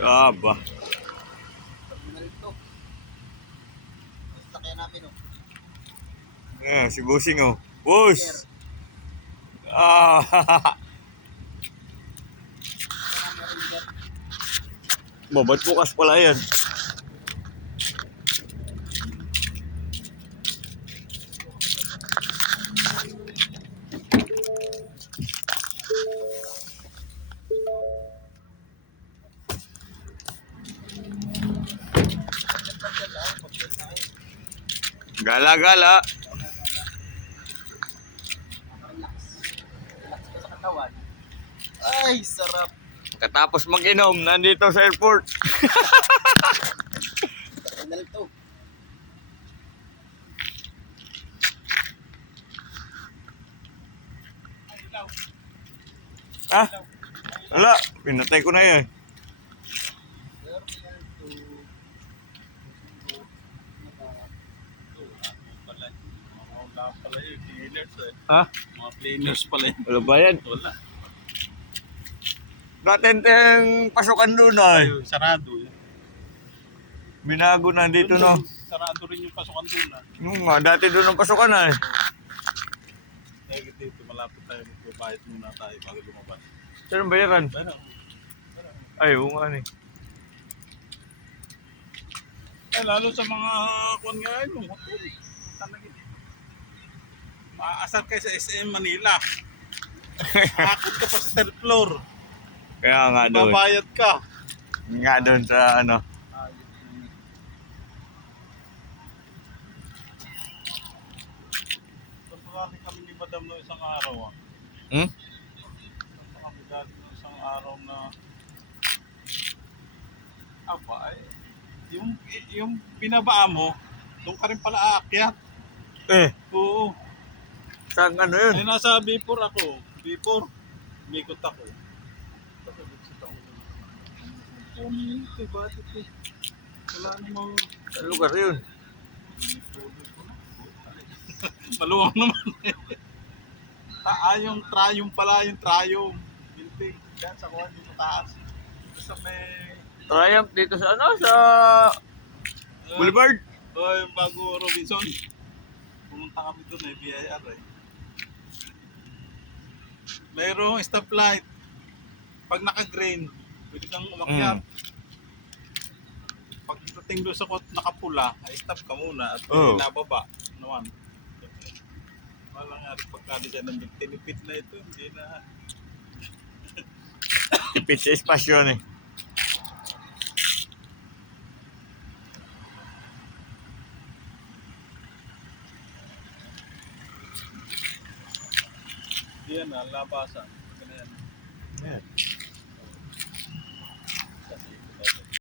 Aba. Terminal 2. Sasakyan namin, oh. Si Busing, oh. Bus! Ah, ba't bukas pala yan? Gala-gala. Relax. Relax ka sa katawan. Ay, sarap. Katapos mag-inom, nandito sa airport. Terminal 2. Ah, wala. Pinatay ko na yan. Terminal 2. Wala pala yung cleaners eh. Ha? Mga cleaners pala yun. Wala ba yan? Wala. Dating tayong pasukan doon ay. Ay, sarado yun. Binago na dito, no? Sarado rin yung pasukan doon ah. Yung nga, dati doon ang pasukan ay. Kaya dito malapit tayo magbabayad muna tayo bago lumabas. Saan ang bayaran? Pero, Ay, oo nga ni. lalo sa mga kung nga yun, hotel. Talagang maaasar kayo sa SM Manila. Akot ka pa sa third floor. Kaya nga doon. Babayad ka. Nga doon sa ano. Pagpapali kami ni Madam no isang araw ah. Hmm? Kami dati no isang araw na aba eh. Yung binabaa mo, doon ka rin pala aakyat. Eh, Oo. saan ano yun? Ay nasa B4 ako. B4. Umikot ako. Tapos exit ako. Diba? Wala namang Saan lugar yun? maluwang naman eh. Yung trayong pala, yung trayong building. Yan sa kuwan dito taas. Dito sa may Triumph dito sa ano? Sa Boulevard? yung bago Robinson. Pumunta kami doon eh, BIR eh. Mayroong stoplight. Pag naka-green, pwede kang umakyat. Pag dating doon sa nakapula, ay stop ka muna at Oo. nababa naman. Wala nga rin pagkano dyan ng tinipid na ito, hindi na. Tipid sa espasyon eh. Yan na, labasan.